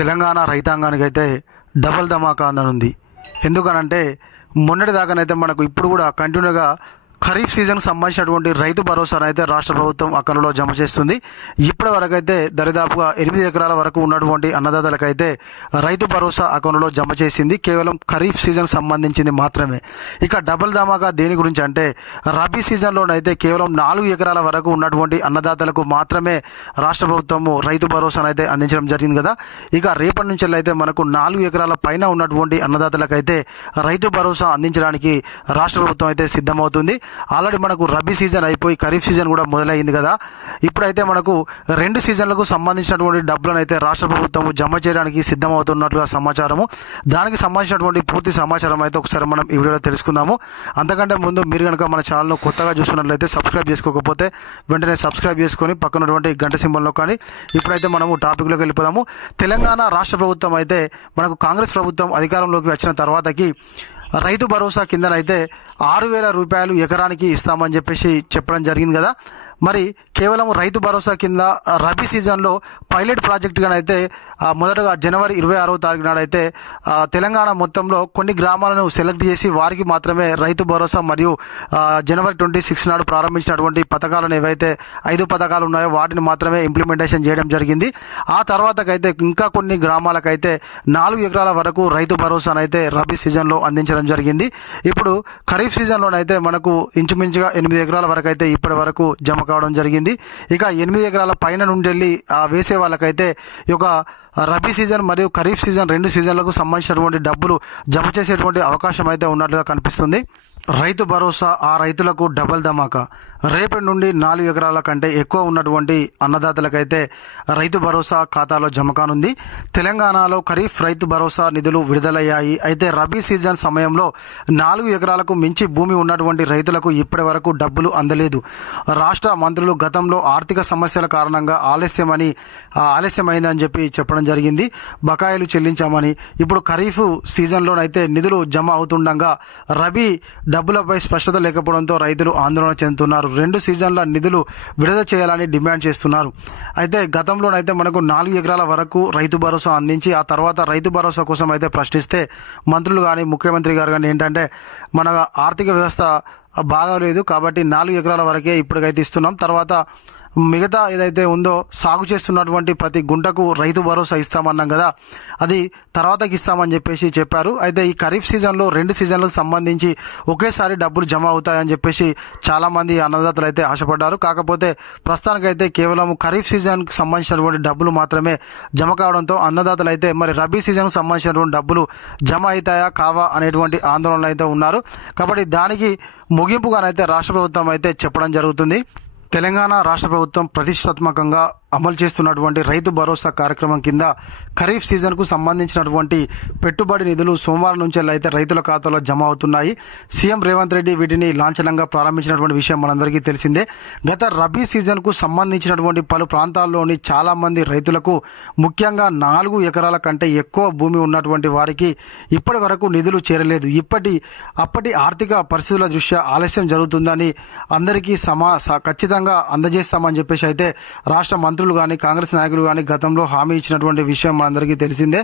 తెలంగాణ రైతాంగానికి అయితే డబల్ ధమాకా అందనుంది. ఎందుకనంటే మొన్నటిదాకానైతే మనకు ఇప్పుడు కూడా కంటిన్యూగా ఖరీఫ్ సీజన్కి సంబంధించినటువంటి రైతు భరోసాను అయితే రాష్ట్ర ప్రభుత్వం అకౌంట్లో జమ చేస్తుంది. ఇప్పటి వరకు అయితే దరిదాపుగా 8 ఎకరాల వరకు ఉన్నటువంటి అన్నదాతలకైతే రైతు భరోసా అకౌంట్లో జమ చేసింది. కేవలం ఖరీఫ్ సీజన్ సంబంధించింది మాత్రమే. ఇక డబుల్ ధమాకా దేని గురించి అంటే రబీ సీజన్లోనైతే కేవలం 4 ఎకరాల వరకు ఉన్నటువంటి అన్నదాతలకు మాత్రమే రాష్ట్ర ప్రభుత్వము రైతు భరోసాను అయితే అందించడం జరిగింది కదా. ఇక రేపటి నుంచి అయితే మనకు 4 ఎకరాల పైన ఉన్నటువంటి అన్నదాతలకైతే రైతు భరోసా అందించడానికి రాష్ట్ర ప్రభుత్వం అయితే సిద్ధమవుతుంది. ఆల్రెడీ మనకు రబీ సీజన్ అయిపోయి ఖరీఫ్ సీజన్ కూడా మొదలైంది కదా. ఇప్పుడైతే మనకు 2 సీజన్లకు సంబంధించినటువంటి డబ్బులను అయితే రాష్ట్ర ప్రభుత్వం జమ చేయడానికి సిద్ధమవుతున్నట్లుగా సమాచారము. దానికి సంబంధించినటువంటి పూర్తి సమాచారం అయితే ఒకసారి మనం ఈ వీడియోలో తెలుసుకుందాము. అంతకంటే ముందు మీరు కనుక మన ఛానల్ను కొత్తగా చూస్తున్నట్లయితే సబ్స్క్రైబ్ చేసుకోకపోతే వెంటనే సబ్స్క్రైబ్ చేసుకొని పక్కనటువంటి గంట సింబల్లో కానీ. ఇప్పుడైతే మనము టాపిక్లోకి వెళ్ళిపోదాము. తెలంగాణ రాష్ట్ర ప్రభుత్వం అయితే మనకు కాంగ్రెస్ ప్రభుత్వం అధికారంలోకి వచ్చిన తర్వాతకి రైతు భరోసా కిందనైతే 6,000 రూపాయలు ఎకరానికి ఇస్తామని చెప్పేసి చెప్పడం జరిగింది కదా. మరి కేవలం రైతు భరోసా కింద రబీ సీజన్లో పైలట్ ప్రాజెక్టుగానైతే మొదటగా జనవరి 26వ తారీఖు నాడైతే తెలంగాణ మొత్తంలో కొన్ని గ్రామాలను సెలెక్ట్ చేసి వారికి మాత్రమే రైతు భరోసా మరియు జనవరి 26 నాడు ప్రారంభించినటువంటి పథకాలను ఏవైతే 5 పథకాలు ఉన్నాయో వాటిని మాత్రమే ఇంప్లిమెంటేషన్ చేయడం జరిగింది. ఆ తర్వాతకైతే ఇంకా కొన్ని గ్రామాలకైతే 4 ఎకరాల వరకు రైతు భరోసానైతే రబీ సీజన్లో అందించడం జరిగింది. ఇప్పుడు ఖరీఫ్ సీజన్లోనైతే మనకు ఇంచుమించుగా 8 ఎకరాల వరకు అయితే ఇప్పటి వరకు జమ కావడం జరిగింది. ఇక 8 ఎకరాల పైన నుండి వెళ్ళి వేసే వాళ్ళకైతే ఈ యొక్క రబీ సీజన్ మరియు ఖరీఫ్ సీజన్ 2 సీజన్లకు సంబంధించినటువంటి డబ్బులు జమ చేసేటువంటి అవకాశం అయితే ఉన్నట్లుగా కనిపిస్తుంది. రైతు భరోసా ఆ రైతులకు డబల్ ధమాకా. రేపటి నుండి 4 ఎకరాల కంటే ఎక్కువ ఉన్నటువంటి అన్నదాతలకైతే రైతు భరోసా ఖాతాలో జమ కానుంది. తెలంగాణలో ఖరీఫ్ రైతు భరోసా నిధులు విడుదలయ్యాయి. అయితే రబీ సీజన్ సమయంలో 4 ఎకరాలకు మించి భూమి ఉన్నటువంటి రైతులకు ఇప్పటి వరకు డబ్బులు అందలేదు. రాష్ట్ర మంత్రులు గతంలో ఆర్థిక సమస్యల కారణంగా ఆలస్యమైందని చెప్పడం జరిగింది. బకాయిలు చెల్లించామని. ఇప్పుడు ఖరీఫ్ సీజన్లోనైతే నిధులు జమ అవుతుండగా రబీ డబ్బులపై స్పష్టత లేకపోవడంతో రైతులు ఆందోళన చెందుతున్నారు. 2 సీజన్ల నిధులు విడుదల చేయాలని డిమాండ్ చేస్తున్నారు. అయితే గతంలోనైతే మనకు 4 ఎకరాల వరకు రైతు భరోసా అందించి ఆ తర్వాత రైతు భరోసా కోసం అయితే ప్రశ్నిస్తే మంత్రులు కానీ ముఖ్యమంత్రి గారు కానీ ఏంటంటే మన ఆర్థిక వ్యవస్థ బాగాలేదు కాబట్టి 4 ఎకరాల వరకే ఇప్పటికైతే ఇస్తున్నాం, తర్వాత మిగతా ఏదైతే ఉందో సాగు చేస్తున్నటువంటి ప్రతి గుంటకు రైతు భరోసా ఇస్తామన్నాం కదా, అది తర్వాతకి ఇస్తామని చెప్పేసి చెప్పారు. అయితే ఈ ఖరీఫ్ సీజన్లో 2 సీజన్లకు సంబంధించి ఒకేసారి డబ్బులు జమ అవుతాయని చెప్పేసి చాలామంది అన్నదాతలు అయితే ఆశపడ్డారు. కాకపోతే ప్రస్తుతానికైతే కేవలం ఖరీఫ్ సీజన్కి సంబంధించినటువంటి డబ్బులు మాత్రమే జమ కావడంతో అన్నదాతలు అయితే మరి రబీ సీజన్కు సంబంధించినటువంటి డబ్బులు జమ అవుతాయా కావా అనేటువంటి ఆందోళనలు అయితే ఉన్నారు. కాబట్టి దానికి ముగింపుగానైతే రాష్ట్ర ప్రభుత్వం అయితే చెప్పడం జరుగుతుంది. తెలంగాణ రాష్ట్ర ప్రభుత్వం ప్రతిష్టాత్మకంగా అమలు చేస్తున్నటువంటి రైతు భరోసా కార్యక్రమం కింద ఖరీఫ్ సీజన్కు సంబంధించినటువంటి పెట్టుబడి నిధులు సోమవారం నుంచి అయితే రైతుల ఖాతాలో జమ అవుతున్నాయి. సీఎం రేవంత్ రెడ్డి వీటిని లాంఛనంగా ప్రారంభించినటువంటి విషయం మనందరికీ తెలిసిందే. గత రబీ సీజన్కు సంబంధించినటువంటి పలు ప్రాంతాల్లోని చాలా మంది రైతులకు ముఖ్యంగా 4 ఎకరాల కంటే ఎక్కువ భూమి ఉన్నటువంటి వారికి ఇప్పటి వరకు నిధులు చేరలేదు. అప్పటి ఆర్థిక పరిస్థితుల దృష్ట్యా ఆలస్యం జరుగుతుందని అందరికీ ఖచ్చితంగా అందజేస్తామని చెప్పేసి అయితే రాష్ట్ర మంత్రులు కానీ కాంగ్రెస్ నాయకులు కానీ గతంలో హామీ ఇచ్చినటువంటి విషయం మనందరికీ తెలిసిందే.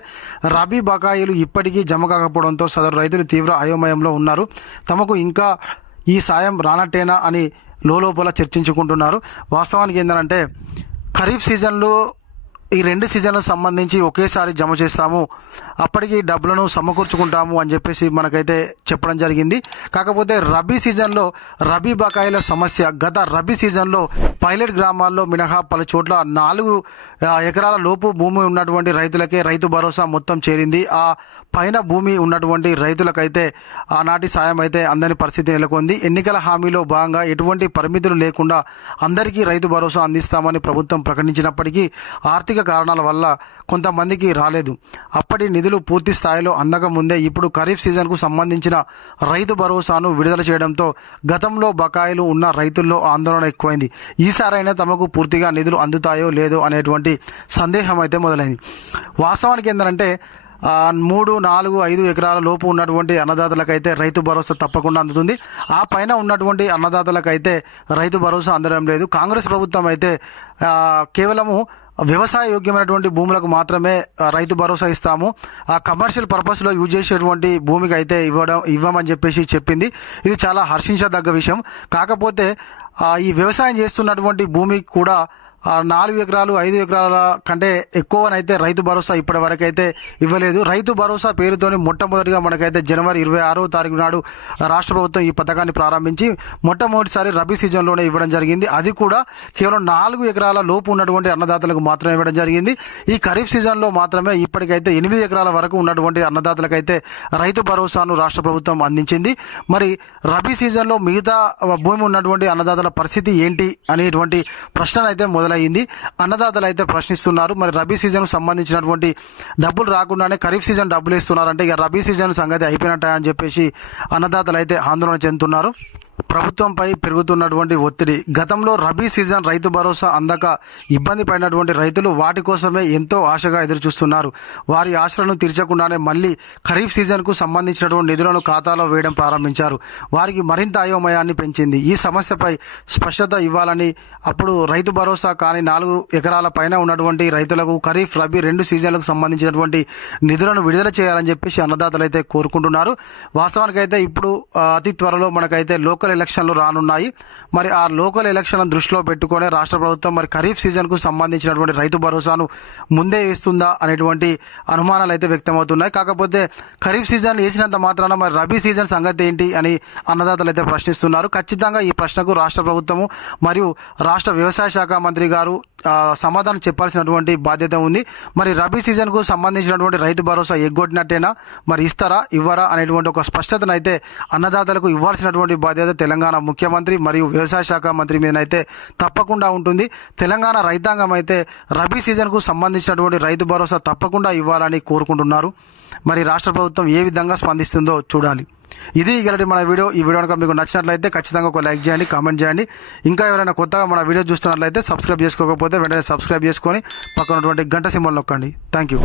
రబీ బకాయిలు ఇప్పటికీ జమ కాకపోవడంతో సదరు రైతులు తీవ్ర అయోమయంలో ఉన్నారు. తమకు ఇంకా ఈ సాయం రానట్టేనా అని లోపల చర్చించుకుంటున్నారు. వాస్తవానికి ఏంటంటే ఖరీఫ్ సీజన్లో ఈ 2 సీజన్లకు సంబంధించి ఒకేసారి జమ చేస్తాము, అప్పటికి డబ్బులను సమకూర్చుకుంటాము అని చెప్పేసి మనకైతే చెప్పడం జరిగింది. కాకపోతే రబీ సీజన్లో రబీ బకాయిల సమస్య గత రబీ సీజన్లో పైలట్ గ్రామాల్లో మినహా పలు చోట్ల 4 ఎకరాల లోపు భూమి ఉన్నటువంటి రైతులకే రైతు భరోసా మొత్తం చేరింది. ఆ పైన భూమి ఉన్నటువంటి రైతులకైతే ఆనాటి సాయం అయితే అందని పరిస్థితి నెలకొంది. ఎన్నికల హామీలో భాగంగా ఎటువంటి పరిమితులు లేకుండా అందరికీ రైతు భరోసా అందిస్తామని ప్రభుత్వం ప్రకటించినప్పటికీ ఆర్థిక కారణాల వల్ల కొంతమందికి రాలేదు. అప్పటి నిధులు పూర్తి స్థాయిలో అందక ముందే ఇప్పుడు ఖరీఫ్ సీజన్కు సంబంధించిన రైతు భరోసాను విడుదల చేయడంతో గతంలో బకాయిలు ఉన్న రైతుల్లో ఆందోళన ఎక్కువైంది. ఈసారైనా తమకు పూర్తిగా నిధులు అందుతాయో లేదో అనేటువంటి సందేహం అయితే మొదలైంది. వాస్తవానికి ఏంటంటే 3, 4, 5 ఎకరాల లోపు ఉన్నటువంటి అన్నదాతలకైతే రైతు భరోసా తప్పకుండా అందుతుంది. ఆ పైన ఉన్నటువంటి అన్నదాతలకైతే రైతు భరోసా అందడం లేదు. కాంగ్రెస్ ప్రభుత్వం అయితే కేవలము వ్యవసాయ యోగ్యమైనటువంటి భూములకు మాత్రమే రైతు భరోసా ఇస్తాము, ఆ కమర్షియల్ పర్పస్లో యూజ్ చేసేటువంటి భూమికి అయితే ఇవ్వమని చెప్పేసి చెప్పింది. ఇది చాలా హర్షించదగ్గ విషయం. కాకపోతే ఈ వ్యవసాయం చేస్తున్నటువంటి భూమికి కూడా 4 ఎకరాలు 5 ఎకరాల కంటే ఎక్కువనైతే రైతు భరోసా ఇప్పటి వరకు అయితే ఇవ్వలేదు. రైతు భరోసా పేరుతోని మొట్టమొదటిగా మనకైతే జనవరి 26వ తారీఖు నాడు రాష్ట్ర ప్రభుత్వం ఈ పథకాన్ని ప్రారంభించి మొట్టమొదటిసారి రబీ సీజన్లోనే ఇవ్వడం జరిగింది. అది కూడా కేవలం 4 ఎకరాల లోపు ఉన్నటువంటి అన్నదాతలకు మాత్రమే ఇవ్వడం జరిగింది. ఈ ఖరీఫ్ సీజన్లో మాత్రమే ఇప్పటికైతే 8 ఎకరాల వరకు ఉన్నటువంటి అన్నదాతలకైతే రైతు భరోసాను రాష్ట్ర ప్రభుత్వం అందించింది. మరి రబీ సీజన్లో మిగతా భూమి ఉన్నటువంటి అన్నదాతల పరిస్థితి ఏంటి అనేటువంటి ప్రశ్న అయితే అయింది. అన్నదాతలు అయితే ప్రశ్నిస్తున్నారు. మరి రబీ సీజన్ కు సంబంధించినటువంటి డబ్బులు రాకుండానే ఖరీఫ్ సీజన్ డబ్బులు ఇస్తున్నారంటే ఇక రబీ సీజన్ సంగతి అయిపోయినట్టే అని చెప్పేసి అన్నదాతలు అయితే ఆందోళన చెందుతున్నారు. ప్రభుత్వంపై పెరుగుతున్నటువంటి ఒత్తిడి. గతంలో రబీ సీజన్ రైతు భరోసా అందక ఇబ్బంది పడినటువంటి రైతులు వాటి కోసమే ఎంతో ఆశగా ఎదురుచూస్తున్నారు. వారి ఆశలను తీర్చకుండానే మళ్లీ ఖరీఫ్ సీజన్కు సంబంధించినటువంటి నిధులను ఖాతాలో వేయడం ప్రారంభించారు. వారికి మరింత అయోమయాన్ని పెంచింది. ఈ సమస్యపై స్పష్టత ఇవ్వాలని, అప్పుడు రైతు భరోసా కానీ 4 ఎకరాల పైన ఉన్నటువంటి రైతులకు ఖరీఫ్ రబీ 2 సీజన్లకు సంబంధించినటువంటి నిధులను విడుదల చేయాలని చెప్పేసి అన్నదాతలు అయితే కోరుకుంటున్నారు. వాస్తవానికైతే ఇప్పుడు అతి త్వరలో మనకైతే లోకల్ ఎలక్షన్లు రానున్నాయి. మరి ఆ లోకల్ ఎలక్షన్లను దృష్టిలో పెట్టుకునే రాష్ట్ర ప్రభుత్వం మరి ఖరీఫ్ సీజన్కు సంబంధించినటువంటి రైతు భరోసాను ముందే వేస్తుందా అనేటువంటి అనుమానాలు అయితే వ్యక్తమవుతున్నాయి. కాకపోతే ఖరీఫ్ సీజన్ వేసినంత మాత్రాన మరి రబీ సీజన్ సంగతి ఏంటి అని అన్నదాతలు అయితే ప్రశ్నిస్తున్నారు. ఖచ్చితంగా ఈ ప్రశ్నకు రాష్ట్ర ప్రభుత్వము మరియు రాష్ట్ర వ్యవసాయ శాఖ మంత్రి గారు సమాధానం చెప్పాల్సినటువంటి బాధ్యత ఉంది. మరి రబీ సీజన్కు సంబంధించినటువంటి రైతు భరోసా ఎగ్గొట్టినట్టేనా, మరి ఇస్తారా ఇవ్వరా అనేటువంటి ఒక స్పష్టతను అయితే అన్నదాతలకు ఇవ్వాల్సినటువంటి బాధ్యత తెలంగాణ ముఖ్యమంత్రి మరియు వ్యవసాయ శాఖ మంత్రి మీదనైతే తప్పకుండా ఉంటుంది. తెలంగాణ రైతాంగం అయితే రబీ సీజన్కు సంబంధించినటువంటి రైతు భరోసా తప్పకుండా ఇవ్వాలని కోరుకుంటున్నారు. మరి రాష్ట్ర ప్రభుత్వం ఏ విధంగా స్పందిస్తుందో చూడాలి. ఇది ఇలాంటి మన వీడియో. ఈ వీడియో కనుక మీకు నచ్చినట్లయితే ఖచ్చితంగా ఒక లైక్ చేయండి, కామెంట్ చేయండి. ఇంకా ఎవరైనా కొత్తగా మన వీడియో చూస్తున్నట్లయితే సబ్స్క్రైబ్ చేసుకోకపోతే వెంటనే సబ్స్క్రైబ్ చేసుకొని పక్కన ఉన్నటువంటి గంట సింబల్ నొక్కండి. Thank you.